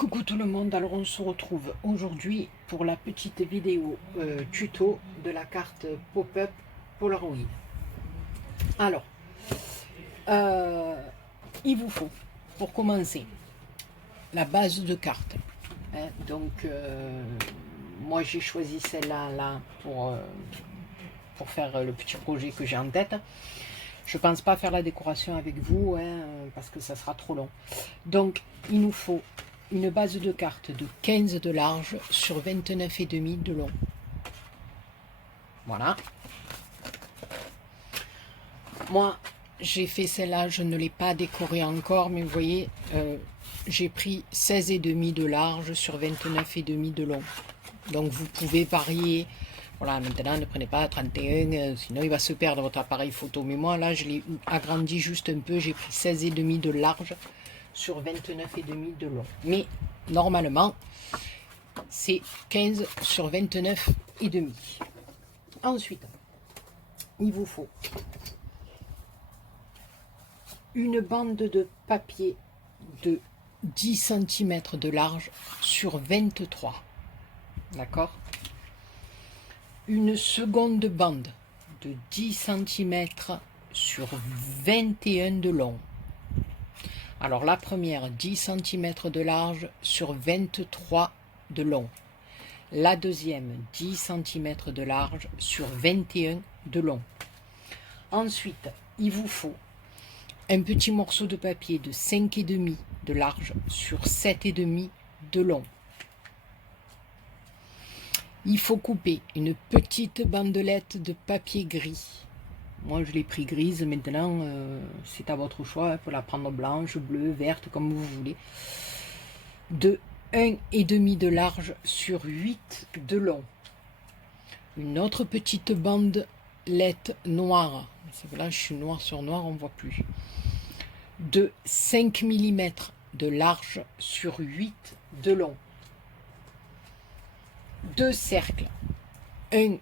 Coucou tout le monde, alors on se retrouve aujourd'hui pour la petite vidéo tuto de la carte pop-up Polaroid. Alors, euh, il vous faut pour commencer la base de carte. Moi j'ai choisi celle-là là, pour faire le petit projet que j'ai en tête. Je ne pense pas faire la décoration avec vous parce que ça sera trop long. Donc il nous faut une base de carte de 15 de large sur 29,5 de long. Voilà. Moi, j'ai fait celle-là, je ne l'ai pas décorée encore, mais vous voyez, j'ai pris 16,5 de large sur 29,5 de long. Donc vous pouvez varier. Voilà, maintenant ne prenez pas 31, sinon il va se perdre votre appareil photo. Mais moi là, je l'ai agrandi juste un peu, j'ai pris 16,5 de large sur 29,5 de long. Mais normalement, c'est 15 sur 29,5. Ensuite, il vous faut une bande de papier de 10 cm de large sur 23. D'accord? Une seconde bande de 10 cm sur 21 de long. Alors la première, 10 cm de large sur 23 de long. La deuxième, 10 cm de large sur 21 de long. Ensuite, il vous faut un petit morceau de papier de 5,5 de large sur 7,5 de long. Il faut couper une petite bandelette de papier gris. Moi, je l'ai pris grise. Maintenant, c'est à votre choix. Vous pouvez la prendre blanche, bleue, verte, comme vous voulez. De 1,5 de large sur 8 de long. Une autre petite bandelette noire. C'est que là, je suis noir sur noir, on ne voit plus. De 5 mm de large sur 8 de long. Deux cercles. 1,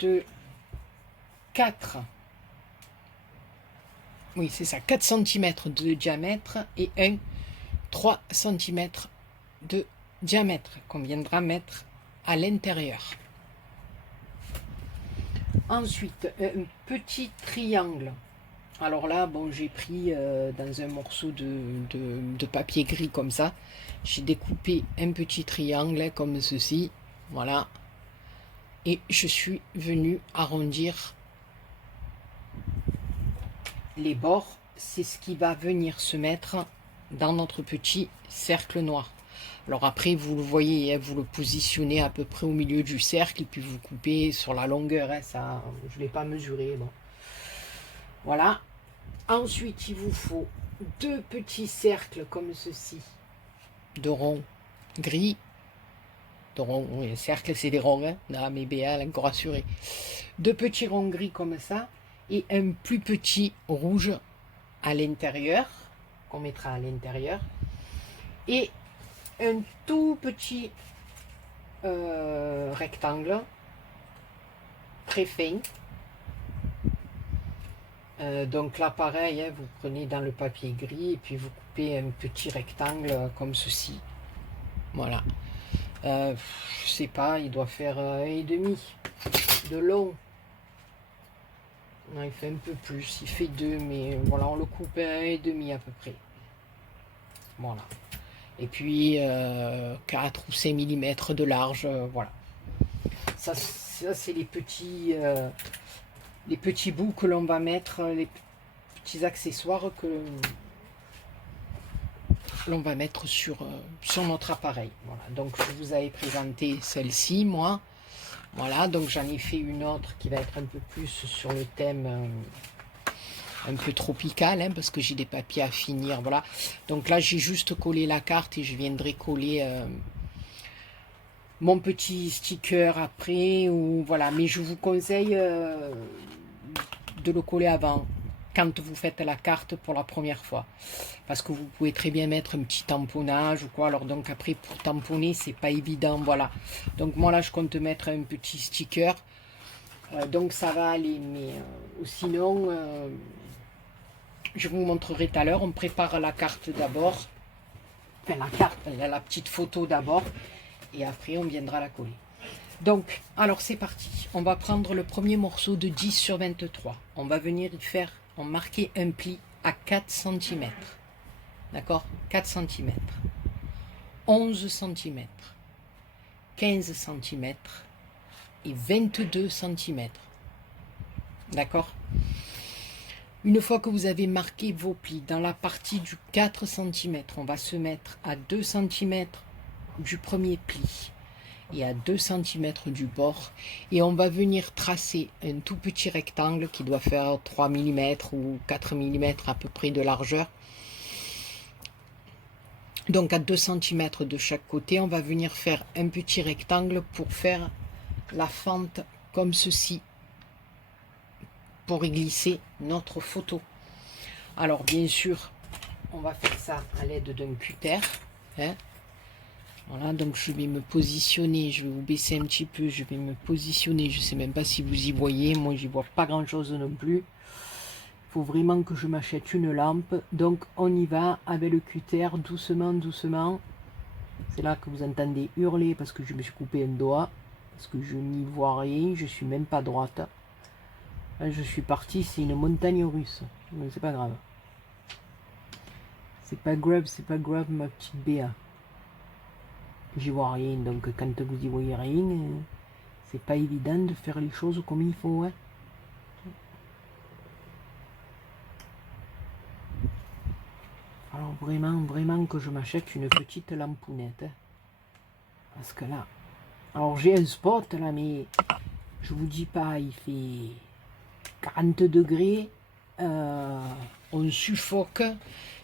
2, 4. Oui, c'est ça, 4 cm de diamètre et 3 cm de diamètre qu'on viendra mettre à l'intérieur. Ensuite, un petit triangle. Alors là, bon, j'ai pris dans un morceau de papier gris comme ça. J'ai découpé un petit triangle comme ceci. Voilà. Et je suis venu arrondir les bords. C'est ce qui va venir se mettre dans notre petit cercle noir. Alors après, vous le voyez, vous le positionnez à peu près au milieu du cercle et puis vous coupez sur la longueur. Ça, je ne l'ai pas mesuré. Bon. Voilà. Ensuite, il vous faut deux petits cercles comme ceci, de rond gris. De rond, oui, cercle, c'est des ronds. Non, mais Béa, elle est encore assurée. Deux petits ronds gris comme ça et un plus petit rouge à l'intérieur, qu'on mettra à l'intérieur. Et un tout petit rectangle très fin. Donc là pareil, vous prenez dans le papier gris et puis vous coupez un petit rectangle comme ceci. Voilà. Je sais pas, il doit faire 1,5 de long. Non, il fait un peu plus, il fait 2, mais voilà, on le coupe à 1,5 à peu près. Voilà. Et puis 4 ou 5 mm de large, voilà. Ça c'est les petits bouts que l'on va mettre, les petits accessoires que l'on va mettre sur notre appareil. Voilà, donc je vous avais présenté celle-ci, moi. Voilà, donc j'en ai fait une autre qui va être un peu plus sur le thème un peu tropical, parce que j'ai des papiers à finir. Voilà, donc là j'ai juste collé la carte et je viendrai coller mon petit sticker après, ou voilà, mais je vous conseille de le coller avant, quand vous faites la carte pour la première fois, parce que vous pouvez très bien mettre un petit tamponnage ou quoi. Alors donc après, pour tamponner, c'est pas évident. Voilà, donc moi là je compte mettre un petit sticker, donc ça va aller, mais sinon je vous montrerai tout à l'heure. On prépare la carte d'abord. enfin la carte, la petite photo d'abord, et après on viendra la coller. Donc, alors c'est parti. On va prendre le premier morceau de 10 sur 23. On va venir y faire, en marquer un pli à 4 cm. D'accord? 4 cm. 11 cm. 15 cm. Et 22 cm. D'accord? Une fois que vous avez marqué vos plis dans la partie du 4 cm, on va se mettre à 2 cm du premier pli et à 2 cm du bord, et on va venir tracer un tout petit rectangle qui doit faire 3 mm ou 4 mm à peu près de largeur. Donc à 2 cm de chaque côté, on va venir faire un petit rectangle pour faire la fente comme ceci, pour y glisser notre photo. Alors bien sûr, on va faire ça à l'aide d'un cutter, hein. Voilà, donc je vais me positionner, je vais vous baisser un petit peu, je vais me positionner, je ne sais même pas si vous y voyez, moi j'y vois pas grand chose non plus. Il faut vraiment que je m'achète une lampe, donc on y va avec le cutter, doucement, doucement. C'est là que vous entendez hurler parce que je me suis coupé un doigt, parce que je n'y vois rien, je suis même pas droite. Là, je suis parti, c'est une montagne russe, mais c'est pas grave. C'est pas grave ma petite Béa. J'y vois rien, donc quand vous y voyez rien, c'est pas évident de faire les choses comme il faut, hein. Alors vraiment que je m'achète une petite lampounette, hein. Parce que là, alors j'ai un spot là, mais je vous dis pas, il fait 40 degrés, on suffoque.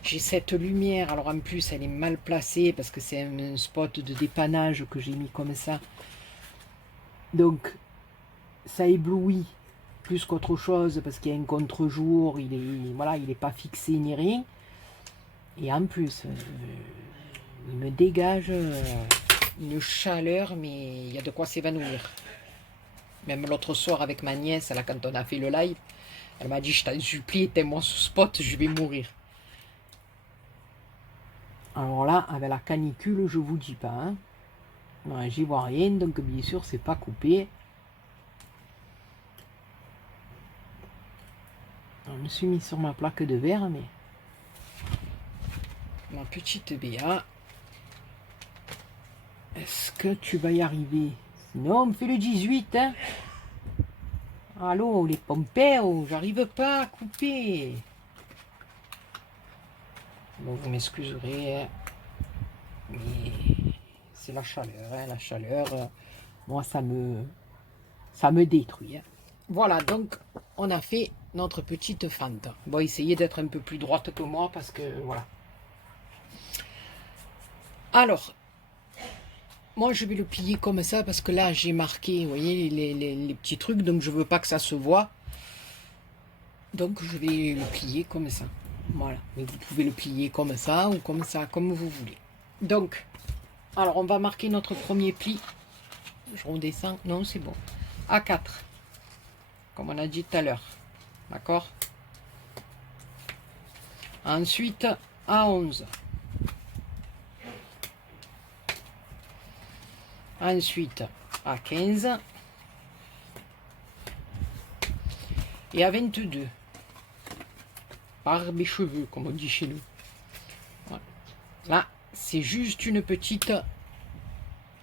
J'ai cette lumière, alors en plus elle est mal placée parce que c'est un spot de dépannage que j'ai mis comme ça. Donc ça éblouit plus qu'autre chose parce qu'il y a un contre-jour, voilà, il est pas fixé ni rien. Et en plus, il me dégage une chaleur, mais il y a de quoi s'évanouir. Même l'autre soir avec ma nièce, là, quand on a fait le live, elle m'a dit, je t'en supplie, éteins-moi ce spot, je vais mourir. Alors là, avec la canicule, je vous dis pas, hein. Ouais, j'y vois rien, donc bien sûr, c'est pas coupé. Je me suis mis sur ma plaque de verre, mais ma petite Béa, est-ce que tu vas y arriver? Sinon, on me fait le 18, hein. Allô, les pompeos, j'arrive pas à couper. Bon, vous m'excuserez, hein, mais c'est la chaleur, hein, la chaleur. Moi, ça me détruit, hein. Voilà, donc on a fait notre petite fente. Bon, essayez d'être un peu plus droite que moi parce que voilà. Alors, moi je vais le plier comme ça parce que là j'ai marqué, vous voyez, les petits trucs, donc je veux pas que ça se voit. Donc je vais le plier comme ça. Voilà, mais vous pouvez le plier comme ça ou comme ça, comme vous voulez. Donc, alors on va marquer notre premier pli. Je redescends, non c'est bon. A4, comme on a dit tout à l'heure. D'accord? Ensuite, A11. Ensuite, A15. Et A22. Par mes cheveux, comme on dit chez nous. Voilà. Là, c'est juste une petite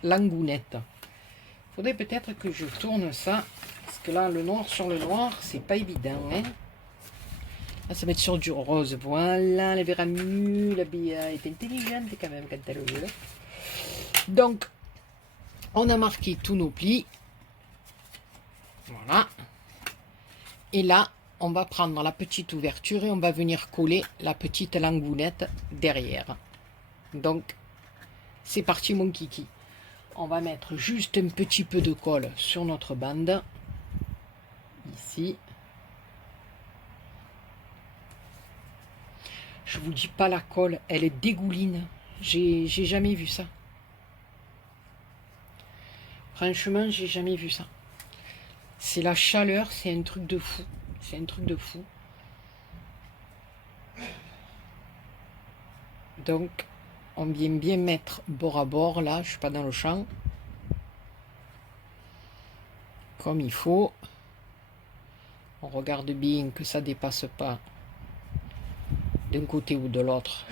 langounette. Il faudrait peut-être que je tourne ça. Parce que là, le noir sur le noir, c'est pas évident, hein. Là, ça va être sur du rose. Voilà, la Véramu, la Béa est intelligente quand même quand elle veut. Donc, on a marqué tous nos plis. Voilà. Et là, on va prendre la petite ouverture et on va venir coller la petite langounette derrière. Donc, c'est parti mon kiki. On va mettre juste un petit peu de colle sur notre bande. Ici. Je vous dis pas, la colle, elle est dégouline. J'ai jamais vu ça. Franchement, j'ai jamais vu ça. C'est la chaleur, c'est un truc de fou. C'est un truc de fou. Donc, on vient bien mettre bord à bord, là, je suis pas dans le champ. Comme il faut. On regarde bien que ça dépasse pas d'un côté ou de l'autre.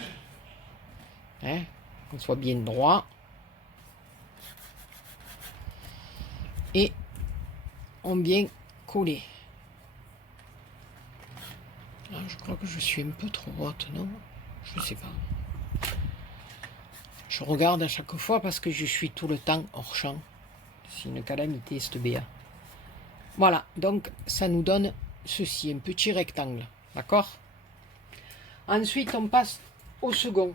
Hein, qu'on soit bien droit. Et on vient coller. Ah, je crois que je suis un peu trop haute, non? Je sais pas. Je regarde à chaque fois parce que je suis tout le temps hors champ. C'est une calamité, cette BA. Voilà, donc ça nous donne ceci, un petit rectangle. D'accord? Ensuite, on passe au second.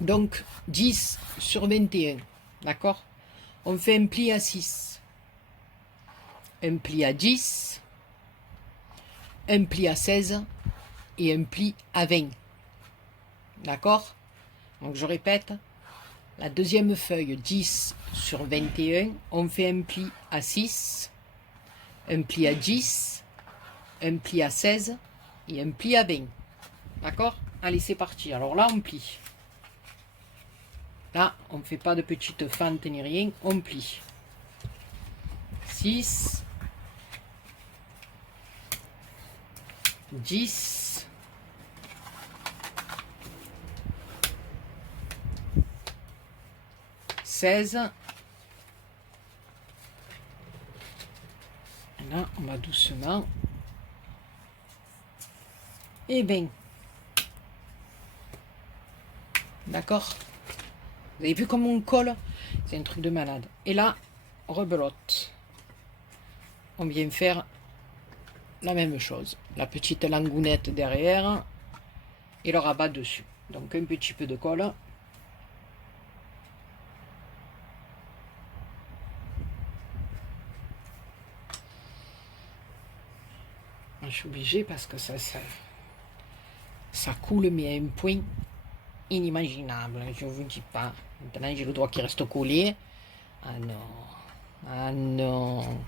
Donc, 10 sur 21. D'accord? On fait un pli à 6. Un pli à 10. Un pli à 16. Et un pli à 20. D'accord? Donc, je répète. La deuxième feuille, 10 sur 21. On fait un pli à 6. Un pli à 10. Un pli à 16. Et un pli à 20. D'accord? Allez, c'est parti. Alors là, on plie. Là, on ne fait pas de petites fentes ni rien, on plie. 6, 10, 16. Là, on va doucement. Et 20. D'accord? Vous avez vu comment on colle? C'est un truc de malade. Et là, rebelote. On vient faire la même chose. La petite langounette derrière et le rabat dessus. Donc un petit peu de colle. Je suis obligé parce que ça coule, mais à un point inimaginable. Je ne vous dis pas. Maintenant, j'ai le doigt qui reste collé. Ah non. Ah non.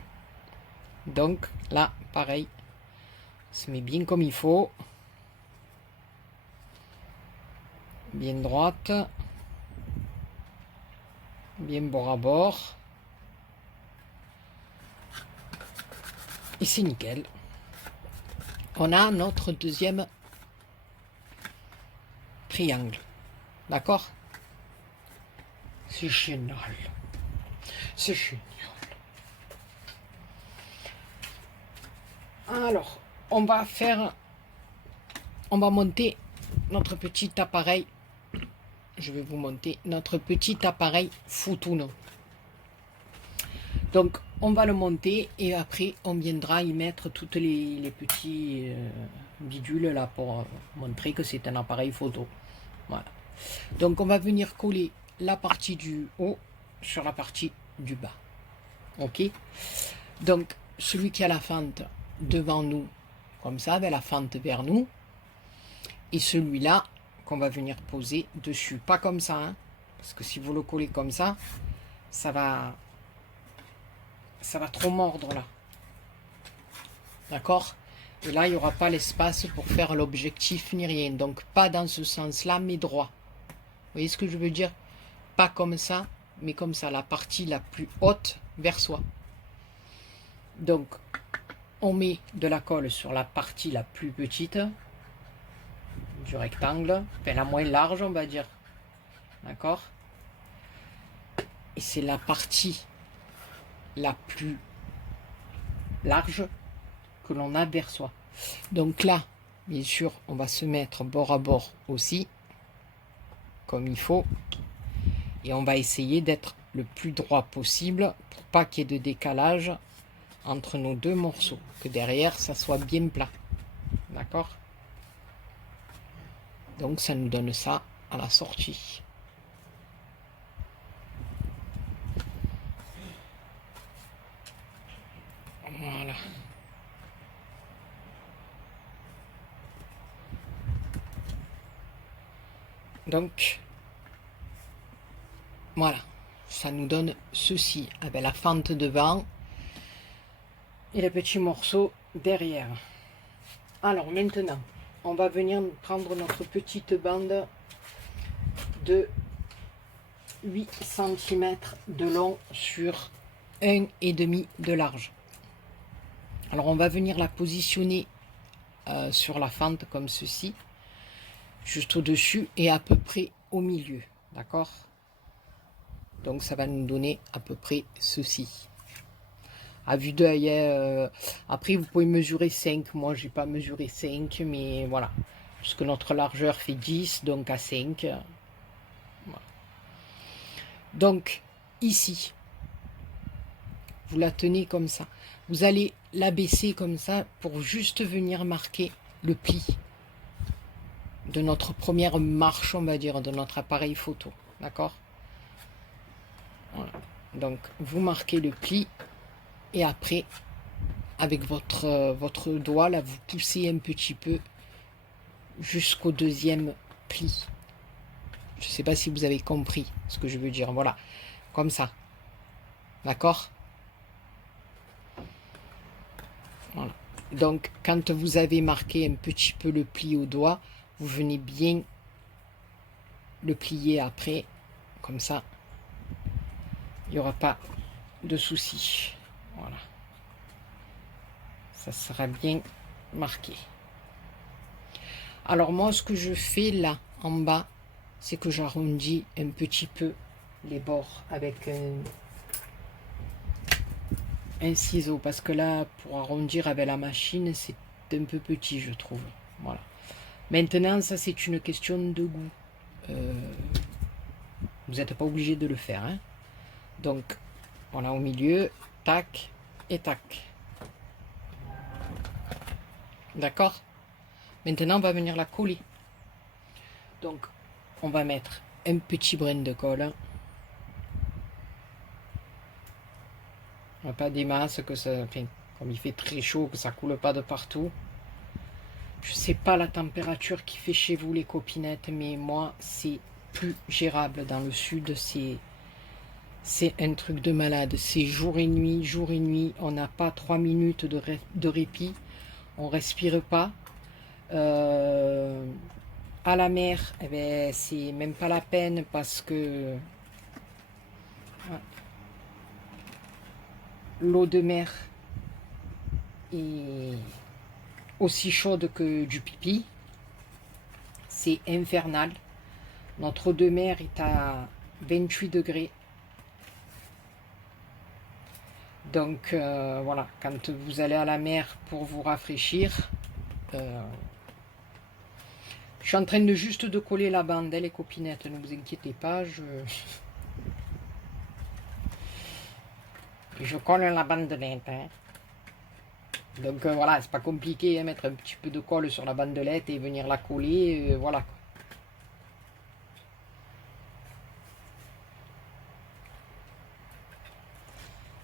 Donc, là, pareil. On se met bien comme il faut. Bien droite. Bien bord à bord. Et c'est nickel. On a notre deuxième triangle. D'accord? C'est génial. C'est génial. Alors, on va monter notre petit appareil. Je vais vous monter notre petit appareil photono. Donc, on va le monter et après, on viendra y mettre toutes les petits bidules là pour montrer que c'est un appareil photo. Voilà. Donc, on va venir coller la partie du haut sur la partie du bas. Ok? Donc, celui qui a la fente devant nous, comme ça, avec la fente vers nous, et celui-là qu'on va venir poser dessus. Pas comme ça, hein, parce que si vous le collez comme ça, ça va trop mordre là. D'accord? Et là, il n'y aura pas l'espace pour faire l'objectif ni rien. Donc, pas dans ce sens-là, mais droit. Vous voyez ce que je veux dire? Pas comme ça, mais comme ça, la partie la plus haute vers soi. Donc, on met de la colle sur la partie la plus petite du rectangle, enfin la moins large, on va dire. D'accord? Et c'est la partie la plus large que l'on a vers soi. Donc là, bien sûr, on va se mettre bord à bord aussi, comme il faut. Et on va essayer d'être le plus droit possible pour pas qu'il y ait de décalage entre nos deux morceaux. Que derrière, ça soit bien plat. D'accord? Donc ça nous donne ça à la sortie. Voilà. Donc, voilà. Ça nous donne ceci, avec la fente devant et les petits morceaux derrière. Alors maintenant, on va venir prendre notre petite bande de 8 cm de long sur 1,5 de large. Alors on va venir la positionner sur la fente comme ceci, juste au-dessus et à peu près au milieu, d'accord? Donc ça va nous donner à peu près ceci. À vue d'œil, après vous pouvez mesurer 5, moi j'ai pas mesuré 5, mais voilà, puisque notre largeur fait 10, donc à 5. Voilà. Donc ici, vous la tenez comme ça. Vous allez l'abaisser comme ça pour juste venir marquer le pli de notre première marche, on va dire, de notre appareil photo. D'accord? Voilà. Donc, vous marquez le pli et après, avec votre doigt, là, vous poussez un petit peu jusqu'au deuxième pli. Je ne sais pas si vous avez compris ce que je veux dire. Voilà, comme ça. D'accord? Voilà. Donc, quand vous avez marqué un petit peu le pli au doigt, vous venez bien le plier après, comme ça. Il n'y aura pas de souci. Voilà. Ça sera bien marqué. Alors moi, ce que je fais là, en bas, c'est que j'arrondis un petit peu les bords avec un ciseau. Parce que là, pour arrondir avec la machine, c'est un peu petit, je trouve. Voilà. Maintenant, ça, c'est une question de goût. Vous n'êtes pas obligé de le faire. Hein. Donc, voilà, au milieu, tac et tac. D'accord? Maintenant, on va venir la coller. Donc, on va mettre un petit brin de colle. Pas des masses, que ça, enfin, comme il fait très chaud, que ça coule pas de partout. Je sais pas la température qui fait chez vous les copinettes, mais moi c'est plus gérable. Dans le sud, c'est un truc de malade. C'est jour et nuit, jour et nuit. On n'a pas 3 minutes de répit. On respire pas. À la mer, eh ben, c'est même pas la peine parce que l'eau de mer est aussi chaude que du pipi. C'est infernal. Notre eau de mer est à 28 degrés. Donc voilà, quand vous allez à la mer pour vous rafraîchir, je suis en train de juste de coller la bande, les copinettes, ne vous inquiétez pas, je colle la bandelette. Hein. Donc voilà, c'est pas compliqué, hein, mettre un petit peu de colle sur la bandelette et venir la coller, voilà.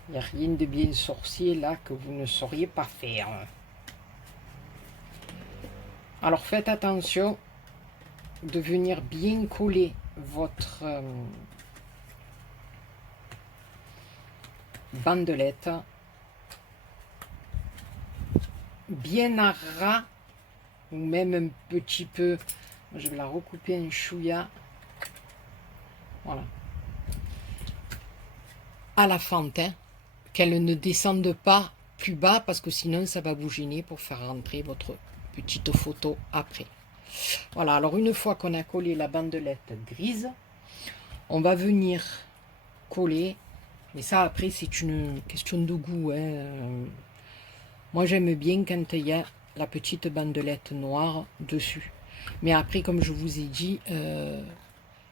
Il n'y a rien de bien sorcier là que vous ne sauriez pas faire. Alors faites attention de venir bien coller votre bandelette bien à ras ou même un petit peu. Je vais la recouper en chouïa. Voilà. À la fente, hein, qu'elle ne descende pas plus bas parce que sinon ça va vous gêner pour faire rentrer votre petite photo après. Voilà, alors une fois qu'on a collé la bandelette grise, on va venir coller, mais ça après c'est une question de goût. Hein. Moi j'aime bien quand il y a la petite bandelette noire dessus. Mais après, comme je vous ai dit,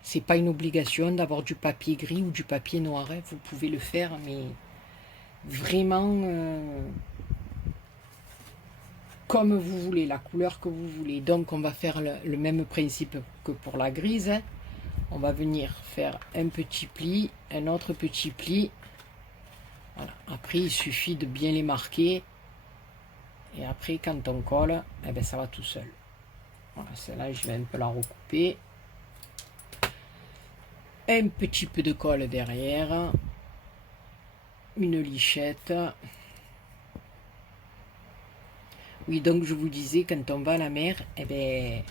c'est pas une obligation d'avoir du papier gris ou du papier noir. Hein. Vous pouvez le faire, mais vraiment comme vous voulez, la couleur que vous voulez. Donc on va faire le même principe que pour la grise. Hein. On va venir faire un petit pli, un autre petit pli. Voilà. Après, il suffit de bien les marquer. Et après, quand on colle, eh ben, ça va tout seul. Voilà, celle-là, je vais un peu la recouper. Un petit peu de colle derrière. Une lichette. Oui, donc je vous disais, quand on va à la mer, eh ben,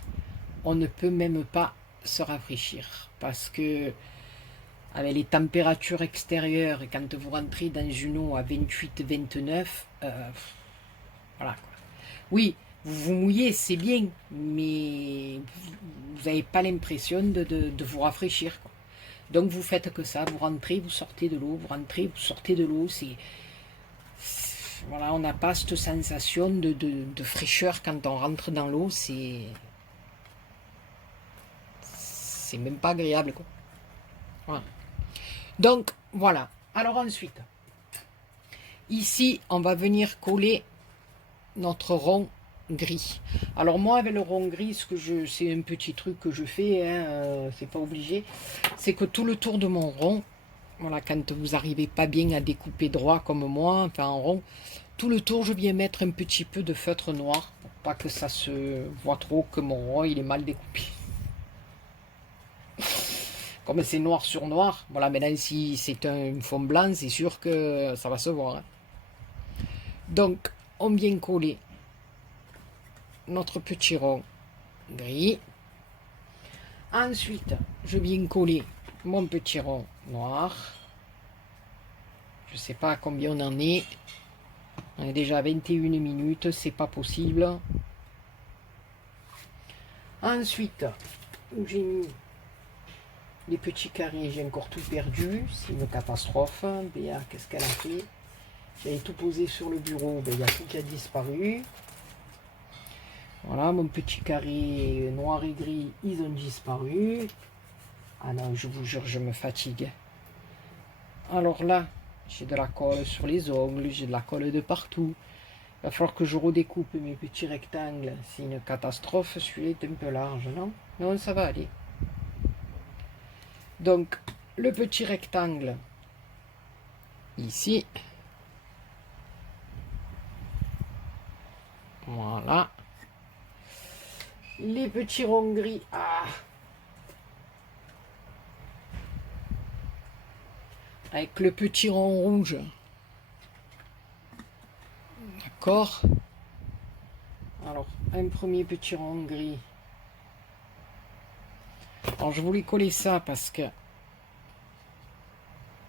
on ne peut même pas se rafraîchir. Parce que avec les températures extérieures, et quand vous rentrez dans une eau à 28-29, voilà quoi. Oui, vous vous mouillez, c'est bien, mais vous n'avez pas l'impression de vous rafraîchir, quoi. Donc vous faites que ça, vous rentrez, vous sortez de l'eau, vous rentrez, vous sortez de l'eau, voilà, on n'a pas cette sensation de fraîcheur quand on rentre dans l'eau, c'est même pas agréable, quoi. Voilà. Donc voilà, alors ensuite, ici on va venir coller notre rond gris. Alors moi avec le rond gris, c'est un petit truc que je fais, hein, c'est pas obligé, c'est que tout le tour de mon rond, voilà, quand vous n'arrivez pas bien à découper droit comme moi, enfin en rond, tout le tour je viens mettre un petit peu de feutre noir, pour pas que ça se voit trop que mon rond il est mal découpé. Comme c'est noir sur noir, voilà, maintenant si c'est un fond blanc, c'est sûr que ça va se voir, hein. Donc on vient coller notre petit rond gris. Ensuite, je viens coller mon petit rond noir. Je sais pas à combien on en est. On est déjà à 21 minutes, c'est pas possible. Ensuite, où j'ai mis les petits carrés, j'ai encore tout perdu. C'est une catastrophe. Béa, qu'est-ce qu'elle a fait? J'avais tout posé sur le bureau, il y a tout qui a disparu. Voilà, mon petit carré noir et gris, ils ont disparu. Ah non, je vous jure, je me fatigue. Alors là, j'ai de la colle sur les ongles, j'ai de la colle de partout. Il va falloir que je redécoupe mes petits rectangles. C'est une catastrophe, celui-là est un peu large, non? Non, ça va aller. Donc, le petit rectangle, ici. Voilà. Les petits ronds gris. Ah, avec le petit rond rouge. D'accord. Alors, un premier petit rond gris. Alors, je voulais coller ça parce que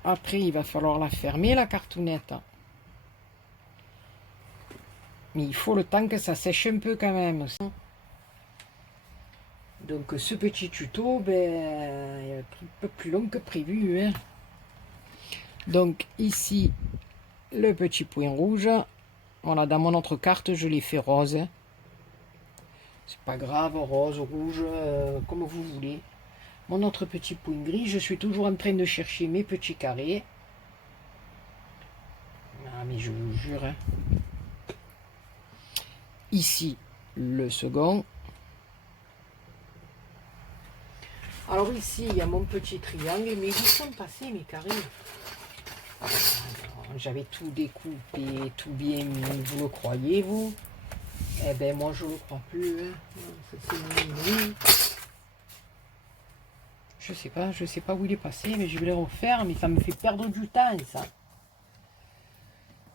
après, il va falloir la fermer, la cartoonette. Mais il faut le temps que ça sèche un peu quand même. Donc, ce petit tuto, ben, est un peu plus long que prévu, hein. Donc, ici, le petit point rouge. Voilà, dans mon autre carte, je l'ai fait rose. C'est pas grave, rose, rouge, comme vous voulez. Mon autre petit point gris, je suis toujours en train de chercher mes petits carrés. Ah, mais je vous jure, hein. Ici, le second. Alors ici, il y a mon petit triangle, mais ils sont passés mes carrés. J'avais tout découpé, tout bien mis, vous le croyez, vous? Eh ben moi, je le crois plus, hein. Je sais pas où il est passé, mais je vais le refaire, mais ça me fait perdre du temps, ça.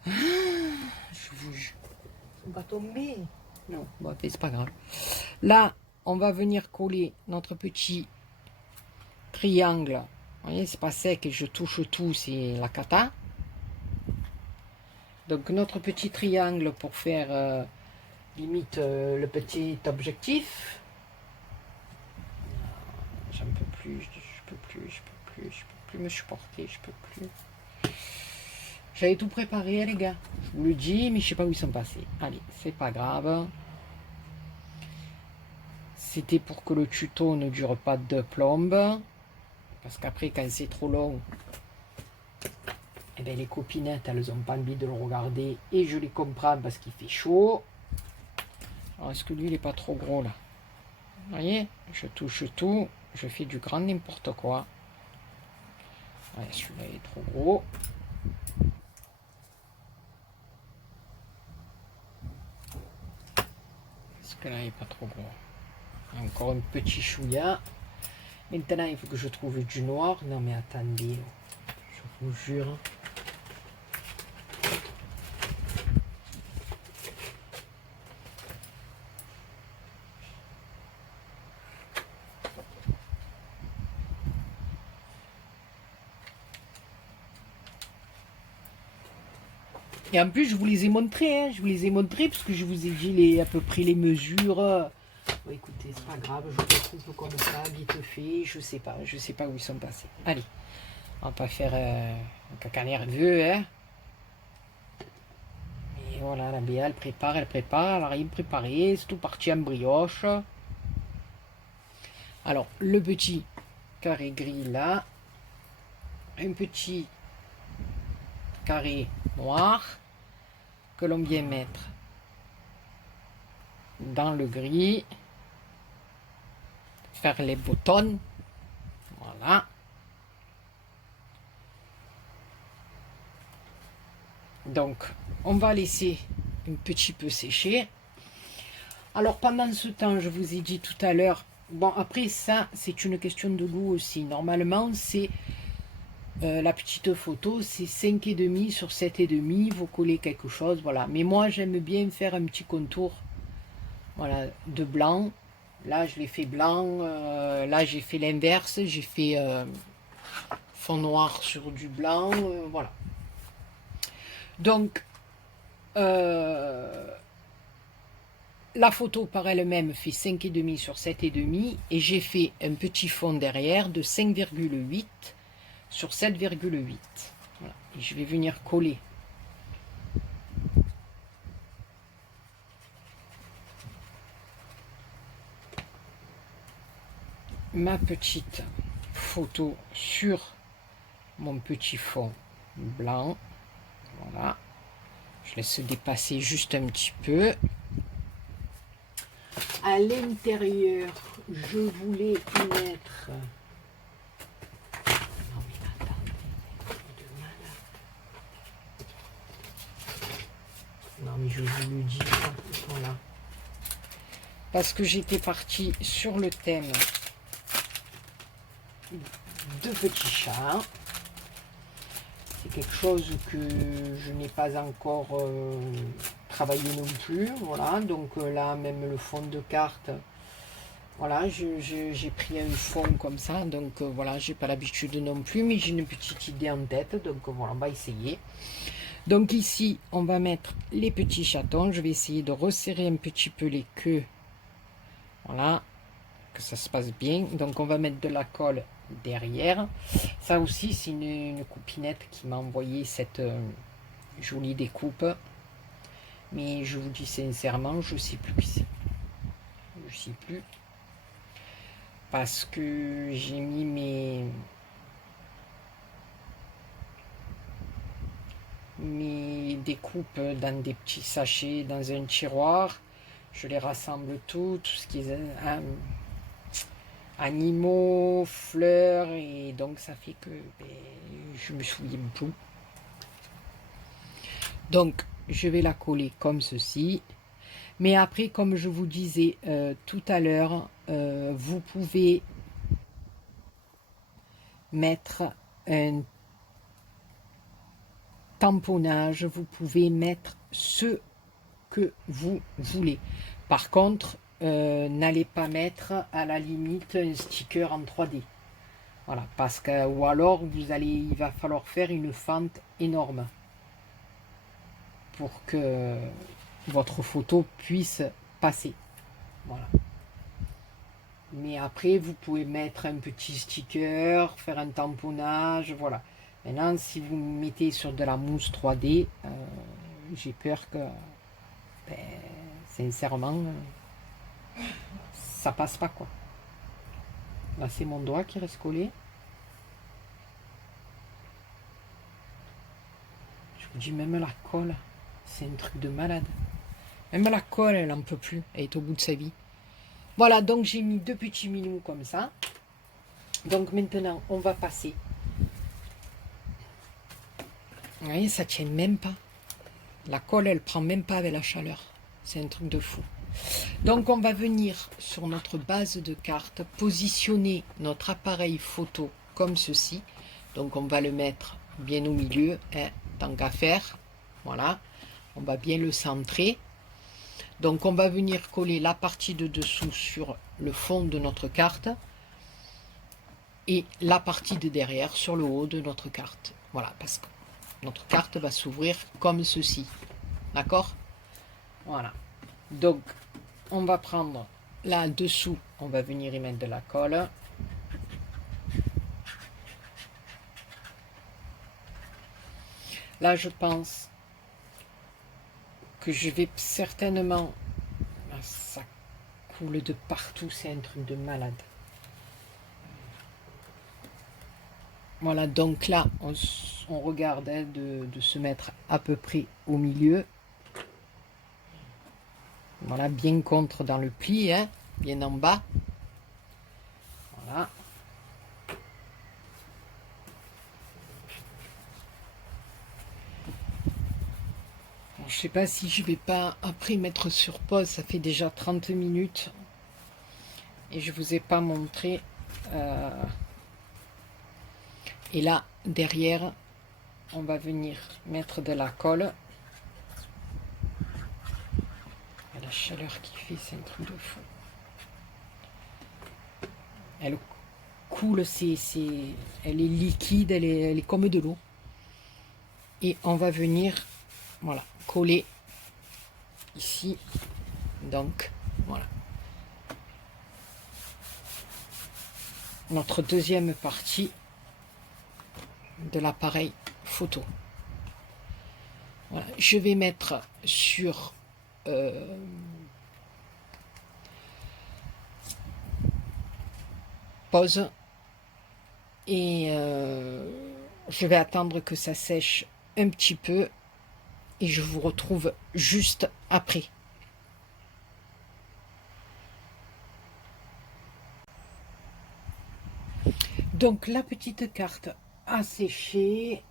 Je vous jure. Ils sont pas tombés. Non, bon, c'est pas grave. Là, on va venir coller notre petit triangle. Vous voyez, c'est pas sec et je touche tout, c'est la cata. Donc notre petit triangle pour faire limite le petit objectif. J'en peux plus, je peux plus me supporter, je peux plus. J'avais tout préparé, les gars. Je vous le dis, mais je sais pas où ils sont passés. Allez, c'est pas grave. C'était pour que le tuto ne dure pas de plombe. Parce qu'après, quand c'est trop long, eh bien, les copinettes, elles n'ont pas envie de le regarder. Et je les comprends parce qu'il fait chaud. Alors, est-ce que lui, il n'est pas trop gros, là? Vous voyez, je touche tout. Je fais du grand n'importe quoi. Ouais, celui-là, il est trop gros. Est-ce que là, il n'est pas trop gros? Encore un petit chouïa. Maintenant, il faut que je trouve du noir. Non, mais attendez. Je vous jure. Et en plus, je vous les ai montrés, hein, je vous les ai montrés parce que je vous ai dit à peu près les mesures. Bon, écoutez, c'est pas grave, je retrouve comme ça, vite fait, je sais pas où ils sont passés. Allez, on va pas faire un caca nerveux, hein. Et voilà, la Béa, elle prépare, elle arrive préparée, c'est tout parti en brioche. Alors, le petit carré gris là, un petit carré noir que l'on vient mettre dans le gris, faire les boutons, voilà. Donc, on va laisser un petit peu sécher. Alors, pendant ce temps, je vous ai dit tout à l'heure, bon, après ça, c'est une question de goût aussi. Normalement, c'est la petite photo, c'est 5,5 sur 7,5. Vous collez quelque chose, voilà. Mais moi, j'aime bien faire un petit contour, voilà, de blanc. Là, je l'ai fait blanc. Là, j'ai fait l'inverse. J'ai fait fond noir sur du blanc. Voilà. Donc, la photo par elle-même fait 5,5 sur 7,5 et j'ai fait un petit fond derrière de 5,8 sur 7,8. Voilà. Et je vais venir coller ma petite photo sur mon petit fond blanc. Voilà. Je laisse dépasser juste un petit peu. À l'intérieur, je voulais y mettre... Non mais attendez, de malade. Non mais je vous le dis, voilà. Parce que j'étais partie sur le thème de petits chats. C'est quelque chose que je n'ai pas encore travaillé non plus. Voilà, donc là, même le fond de carte, voilà, j'ai pris un fond comme ça. Donc voilà, j'ai pas l'habitude non plus, mais j'ai une petite idée en tête. Donc voilà, on va essayer. Donc ici, on va mettre les petits chatons. Je vais essayer de resserrer un petit peu les queues. Voilà, que ça se passe bien. Donc on va mettre de la colle derrière. Ça aussi, c'est une copinette qui m'a envoyé cette jolie découpe. Mais je vous dis sincèrement, je sais plus qui c'est. Je sais plus. Parce que j'ai mis mes découpes dans des petits sachets, dans un tiroir. Je les rassemble tout ce qui est animaux, fleurs, et donc ça fait que je me souviens plus. Donc je vais la coller comme ceci. Mais après, comme je vous disais tout à l'heure, vous pouvez mettre un tamponnage, vous pouvez mettre ce que vous voulez. Par contre, n'allez pas mettre à la limite un sticker en 3D. Voilà, parce que, ou alors il va falloir faire une fente énorme pour que votre photo puisse passer. Voilà. Mais après, vous pouvez mettre un petit sticker, faire un tamponnage, voilà. Maintenant, si vous mettez sur de la mousse 3D, j'ai peur que, sincèrement, ça passe pas, quoi. Là, c'est mon doigt qui reste collé. Je vous dis, même la colle, c'est un truc de malade. Même la colle, elle en peut plus. Elle est au bout de sa vie. Voilà, donc j'ai mis 2 petits minous comme ça. Donc maintenant, on va passer. Vous voyez, ça tient même pas. La colle, elle prend même pas avec la chaleur. C'est un truc de fou. Donc on va venir sur notre base de carte, positionner notre appareil photo comme ceci. Donc on va le mettre bien au milieu, hein, tant qu'à faire. Voilà, on va bien le centrer. Donc on va venir coller la partie de dessous sur le fond de notre carte et la partie de derrière sur le haut de notre carte. Voilà, parce que Notre carte va s'ouvrir comme ceci. D'accord? Voilà. Donc, on va prendre là dessous, on va venir y mettre de la colle. Là, je pense que je vais certainement... Ça coule de partout, c'est un truc de malade. Voilà, donc là, on regarde hein, de se mettre à peu près au milieu. Voilà, bien contre dans le pli, hein, bien en bas. Voilà. Je sais pas si je vais pas après mettre sur pause, ça fait déjà 30 minutes et je vous ai pas montré. Et là, derrière, on va venir mettre de la colle. La chaleur qui fait, c'est un truc de fou. Elle coule, elle est liquide, elle est comme de l'eau. Et on va venir, voilà, coller ici. Donc, voilà. Notre deuxième partie de l'appareil photo. Voilà. Je vais mettre sur pause et je vais attendre que ça sèche un petit peu et je vous retrouve juste après. Donc la petite carte a séché.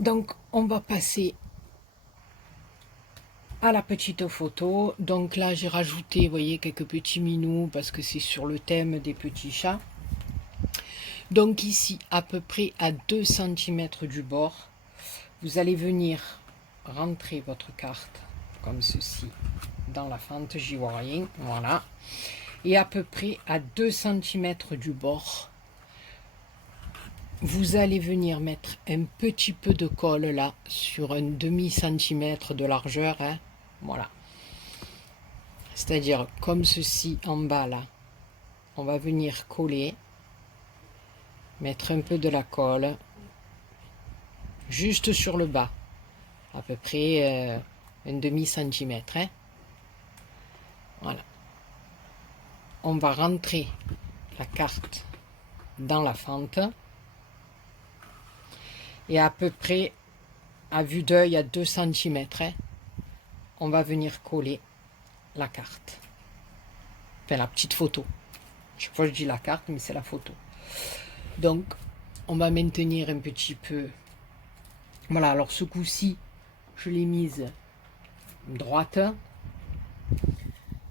Donc on va passer à la petite photo. Donc là j'ai rajouté, vous voyez, quelques petits minous parce que c'est sur le thème des petits chats. Donc ici à peu près à 2 cm du bord, vous allez venir rentrer votre carte comme ceci dans la fente, j'y vois rien, voilà. Et à peu près à 2 cm du bord, vous allez venir mettre un petit peu de colle là sur un demi-centimètre de largeur, hein, voilà. C'est-à-dire comme ceci en bas là, on va venir coller, mettre un peu de la colle juste sur le bas, à peu près un demi-centimètre, hein. Voilà. On va rentrer la carte dans la fente et à peu près à vue d'œil à 2 cm, hein, on va venir coller la carte, enfin la petite photo. Chaque fois je dis la carte, mais c'est la photo. Donc on va maintenir un petit peu. Voilà, alors ce coup-ci je l'ai mise droite,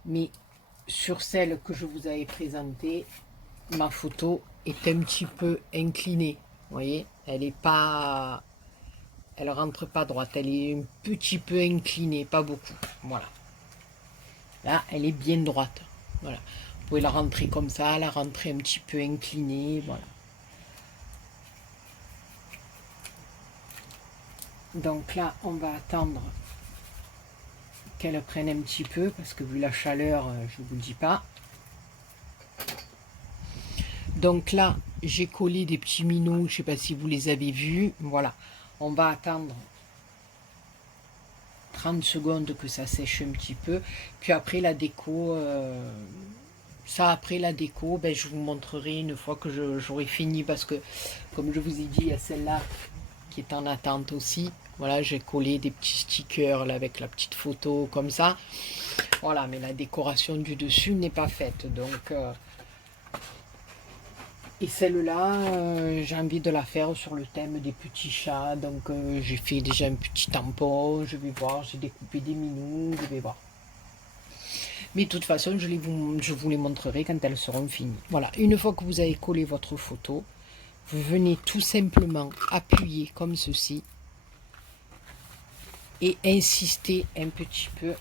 mais sur celle que je vous avais présentée, ma photo est un petit peu inclinée. Vous voyez, elle est pas, elle rentre pas droite, elle est un petit peu inclinée, pas beaucoup. Voilà. Là, elle est bien droite. Voilà. Vous pouvez la rentrer comme ça, la rentrer un petit peu inclinée. Voilà. Donc là, on va attendre qu'elle prenne un petit peu, parce que vu la chaleur, je ne vous dis pas. Donc là, j'ai collé des petits minous, je ne sais pas si vous les avez vus. Voilà. On va attendre 30 secondes que ça sèche un petit peu. Puis après la déco, après la déco, ben, je vous montrerai une fois que j'aurai fini, parce que comme je vous ai dit, il y a celle-là qui est en attente aussi. Voilà, j'ai collé des petits stickers là, avec la petite photo comme ça. Voilà, mais la décoration du dessus n'est pas faite. Donc, et celle-là, j'ai envie de la faire sur le thème des petits chats. Donc, j'ai fait déjà un petit tampon. Je vais voir, j'ai découpé des minous. Je vais voir. Mais de toute façon, je vous les montrerai quand elles seront finies. Voilà, une fois que vous avez collé votre photo, vous venez tout simplement appuyer comme ceci et insister un petit peu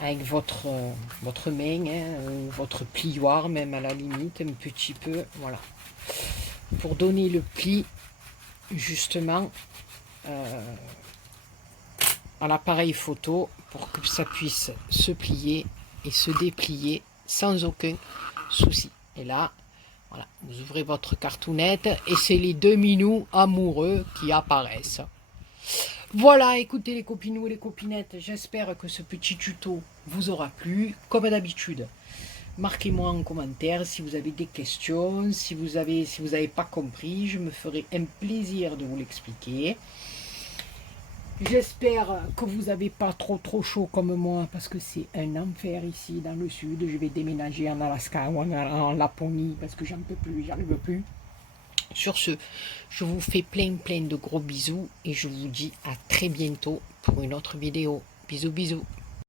avec votre main, hein, ou votre plioir même à la limite, un petit peu, voilà. Pour donner le pli, justement, à l'appareil photo, pour que ça puisse se plier et se déplier sans aucun souci. Et là, voilà, vous ouvrez votre cartoonette et c'est les deux minous amoureux qui apparaissent. Voilà, écoutez les copinous et les copinettes, j'espère que ce petit tuto vous aura plu. Comme d'habitude, marquez-moi en commentaire si vous avez des questions, si vous n'avez pas compris, je me ferai un plaisir de vous l'expliquer. J'espère que vous n'avez pas trop chaud comme moi, parce que c'est un enfer ici dans le sud. Je vais déménager en Alaska ou en Laponie parce que j'en peux plus, j'arrive plus. Sur ce, je vous fais plein de gros bisous et je vous dis à très bientôt pour une autre vidéo. Bisous bisous.